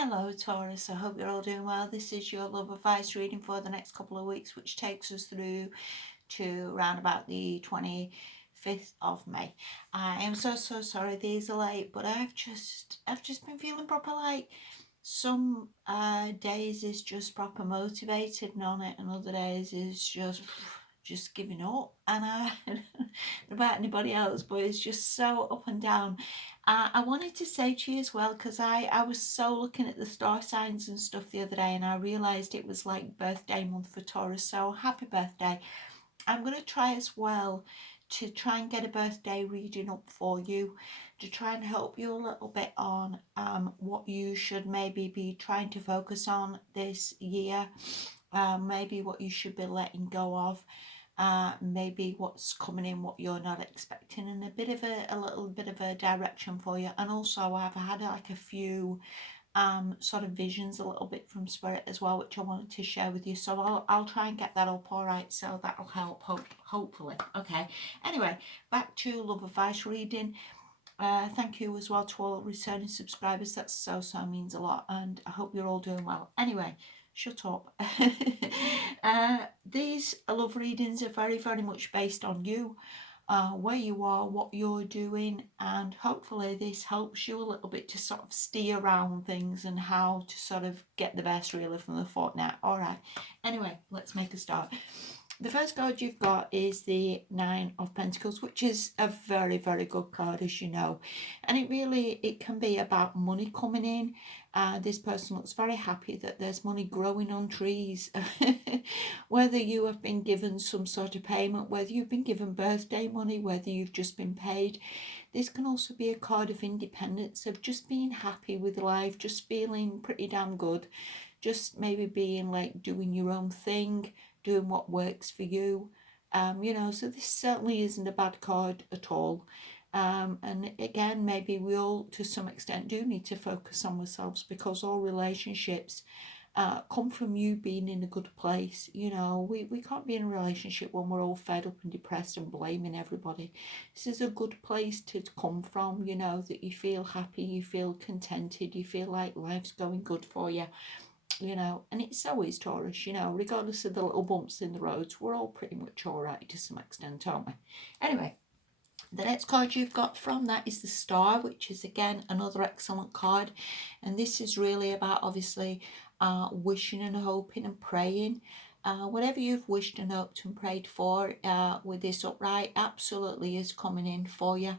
Hello Taurus, I hope you're all doing well. This is your love advice reading for the next couple of weeks, which takes us through to around about the 25th of May. I am so sorry these are late, but I've just been feeling proper like some days is just proper motivated and on it, and other days is just giving up. And I don't know about anybody else, but it's just so up and down. I wanted to say to you as well, because I was so looking at the star signs and stuff the other day, and I realised it was like birthday month for Taurus, so happy birthday. I'm going to try as well to try and get a birthday reading up for you, to try and help you a little bit on what you should maybe be trying to focus on this year, maybe what you should be letting go of, maybe what's coming in, what you're not expecting, and a little bit of a direction for you. And also I've had like a few sort of visions a little bit from spirit as well, which I wanted to share with you. So I'll try and get that up, all right? So that'll help, hopefully. Okay. Anyway, back to love advice reading. Thank you as well to all returning subscribers. That so means a lot, and I hope you're all doing well. Anyway, shut up. These love readings are very much based on you, where you are, what you're doing, and hopefully this helps you a little bit to sort of steer around things and how to sort of get the best really from the fortnight. All right. Anyway, let's make a start. The first card you've got is the Nine of Pentacles, which is a very good card, as you know. And it can be about money coming in. This person looks very happy that there's money growing on trees. Whether you have been given some sort of payment, whether you've been given birthday money, whether you've just been paid. This can also be a card of independence, of just being happy with life, just feeling pretty damn good. Just maybe being like doing your own thing, doing what works for you. So this certainly isn't a bad card at all. And again, maybe we all to some extent do need to focus on ourselves, because all relationships come from you being in a good place. We can't be in a relationship when we're all fed up and depressed and blaming everybody. This is a good place to come from, that you feel happy, you feel contented, you feel like life's going good for you. And it's always Taurus, regardless of the little bumps in the roads, we're all pretty much all right to some extent, aren't we? Anyway, the next card you've got from that is the Star, which is again another excellent card. And this is really about obviously wishing and hoping and praying. Whatever you've wished and hoped and prayed for with this upright absolutely is coming in for you.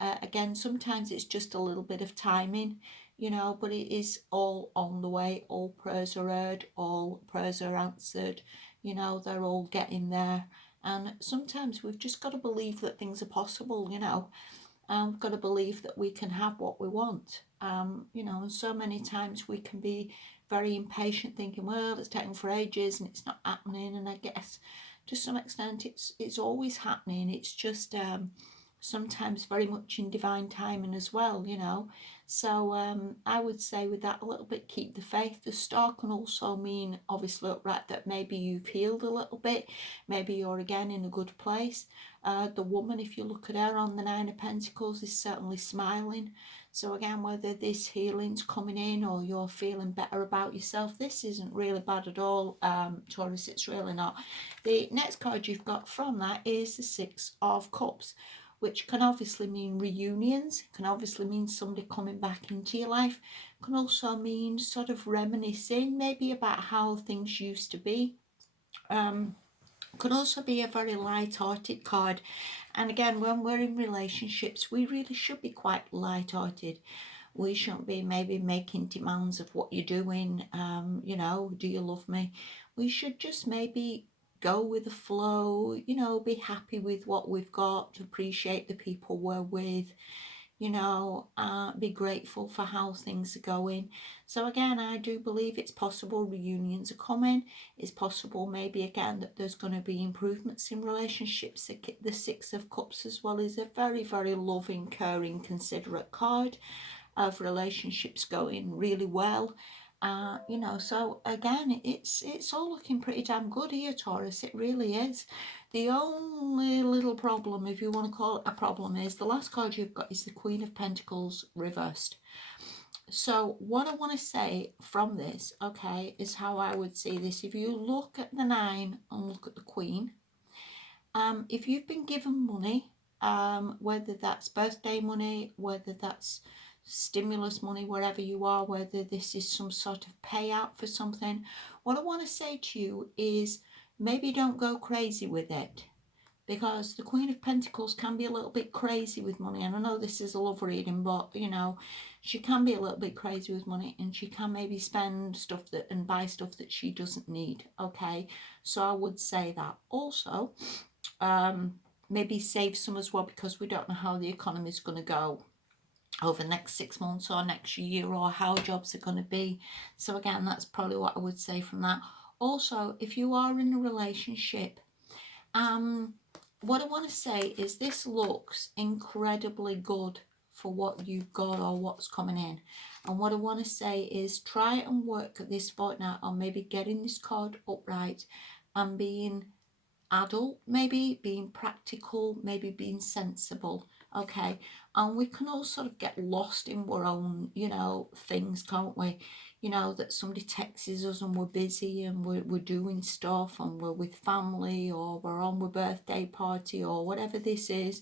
Again, sometimes it's just a little bit of timing, but it is all on the way. All prayers are heard, all prayers are answered, they're all getting there. And sometimes we've just got to believe that things are possible, we've got to believe that we can have what we want. And so many times we can be very impatient, thinking, well, it's taking for ages and it's not happening. And I guess to some extent it's always happening. It's just sometimes very much in divine timing as well, So I would say with that a little bit, keep the faith. The Star can also mean obviously upright, that maybe you've healed a little bit, maybe you're again in a good place. The woman, if you look at her on the Nine of Pentacles, is certainly smiling. So again, whether this healing's coming in or you're feeling better about yourself, this isn't really bad at all, Taurus, it's really not. The next card you've got from that is the Six of Cups, which can obviously mean reunions, can obviously mean somebody coming back into your life, can also mean sort of reminiscing maybe about how things used to be. Could also be a very light-hearted card. And again, when we're in relationships, we really should be quite light-hearted. We shouldn't be maybe making demands of what you're doing, do you love me? We should just maybe go with the flow, be happy with what we've got, appreciate the people we're with, be grateful for how things are going. So again, I do believe it's possible reunions are coming. It's possible maybe again that there's going to be improvements in relationships. The Six of Cups as well is a very loving, caring, considerate card of relationships going really well. So again, it's all looking pretty damn good here, Taurus. It really is. The only little problem, if you want to call it a problem, is the last card you've got is the Queen of Pentacles reversed. So what I want to say from this, okay, is how I would see this. If you look at the 9 and look at the Queen, if you've been given money, whether that's birthday money, whether that's stimulus money, wherever you are, whether this is some sort of payout for something, what I want to say to you is maybe don't go crazy with it, because the Queen of Pentacles can be a little bit crazy with money. And I know this is a love reading, but you know, she can be a little bit crazy with money, and she can maybe spend stuff that and buy stuff that she doesn't need. Okay, so I would say that. Also, maybe save some as well, because we don't know how the economy is going to go over the next 6 months or next year, or how jobs are going to be. So again, that's probably what I would say from that. Also, if you are in a relationship, what I want to say is this looks incredibly good for what you've got or what's coming in. And what I want to say is try and work at this fortnight on maybe getting this card upright and being adult, maybe being practical, maybe being sensible. Okay, and we can all sort of get lost in our own, you know, things, can't we? You know, that somebody texts us and we're busy and we're doing stuff and we're with family or we're on a birthday party or whatever this is,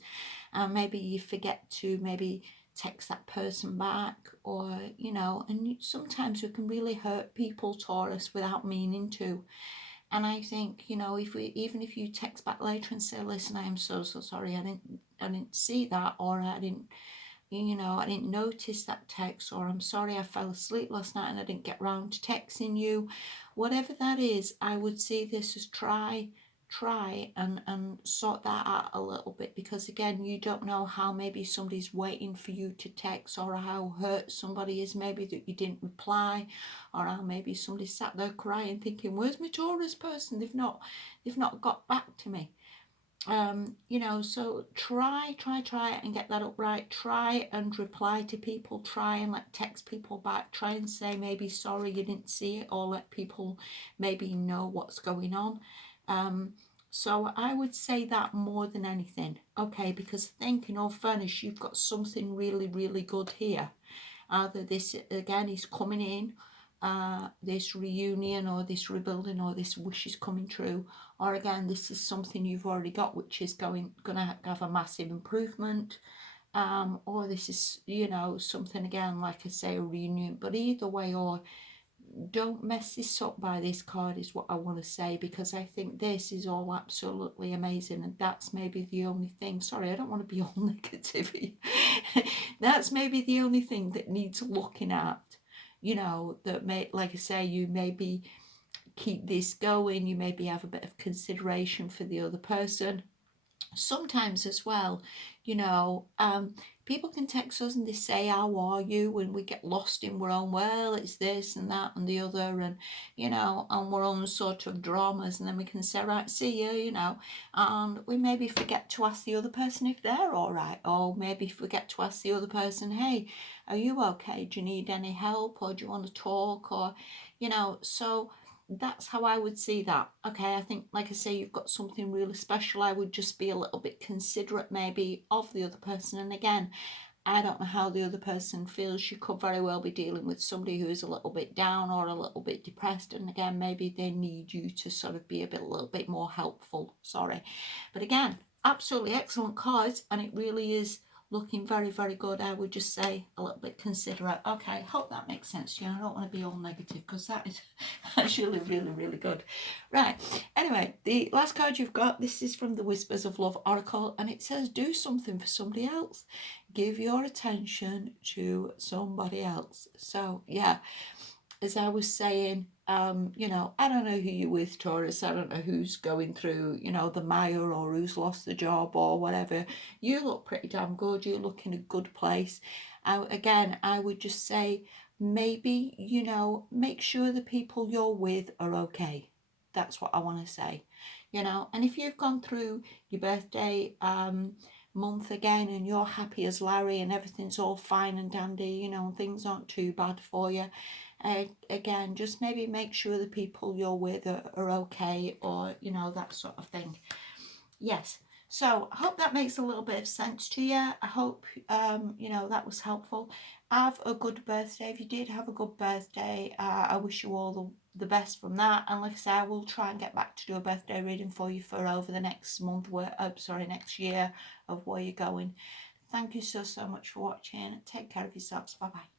and maybe you forget to maybe text that person back, or you know, and sometimes we can really hurt people, Taurus, without meaning to. And I think, you know, if we, even if you text back later and say, listen, I am so sorry, I didn't see that, or I didn't, you know, I didn't notice that text, or I'm sorry I fell asleep last night and I didn't get round to texting you. Whatever that is, I would see this as try and sort that out a little bit, because again, you don't know how maybe somebody's waiting for you to text, or how hurt somebody is maybe that you didn't reply, or how maybe somebody sat there crying thinking, where's my Taurus person, they've not got back to me. You know, so try and get that up right. Try and reply to people. Try and text people back. Try and say maybe sorry you didn't see it, or let people maybe know what's going on. So I would say that more than anything, okay, because I think in all fairness, you've got something really good here. Either this again is coming in, this reunion or this rebuilding or this wish is coming true, or again this is something you've already got which is gonna have a massive improvement, or this is, you know, something again like I say, a reunion. But either way, or don't mess this up by this card is what I want to say, because I think this is all absolutely amazing, and that's maybe the only thing, sorry, I don't want to be all negative. That's maybe the only thing that needs looking at, you know, that may, like I say, you maybe keep this going, you maybe have a bit of consideration for the other person. Sometimes as well, you know, people can text us and they say, how are you, when we get lost in our own, well, it's this and that and the other, and you know, on our own sort of dramas, and then we can say, right, see you, you know, and we maybe forget to ask the other person if they're all right, or maybe forget to ask the other person, hey, are you okay, do you need any help, or do you want to talk, or you know. So that's how I would see that. Okay, I think, like I say, you've got something really special. I would just be a little bit considerate maybe of the other person. And again, I don't know how the other person feels. She could very well be dealing with somebody who is a little bit down or a little bit depressed. And again, maybe they need you to sort of be a little bit more helpful. Sorry. But again, absolutely excellent cards. And it really is looking very good. I would just say a little bit considerate. Okay, hope that makes sense to you. I don't want to be all negative, because that is actually really good. Right, anyway, the last card you've got, this is from the Whispers of Love Oracle, and it says do something for somebody else. Give your attention to somebody else. So yeah, as I was saying, you know, I don't know who you're with, Taurus. I don't know who's going through, you know, the mire, or who's lost the job or whatever. You look pretty damn good. You look in a good place. Again, I would just say maybe, you know, make sure the people you're with are okay. That's what I want to say, you know. And if you've gone through your birthday month again and you're happy as Larry and everything's all fine and dandy, you know, and things aren't too bad for you, again, just maybe make sure the people you're with are okay, or you know, that sort of thing. Yes, so I hope that makes a little bit of sense to you. I hope you know, that was helpful. have a good birthday. If you did have a good birthday, I wish you all the best from that. And like I say, I will try and get back to do a birthday reading for you for over the next month, next year, of where you're going. Thank you so much for watching. Take care of yourselves. Bye bye.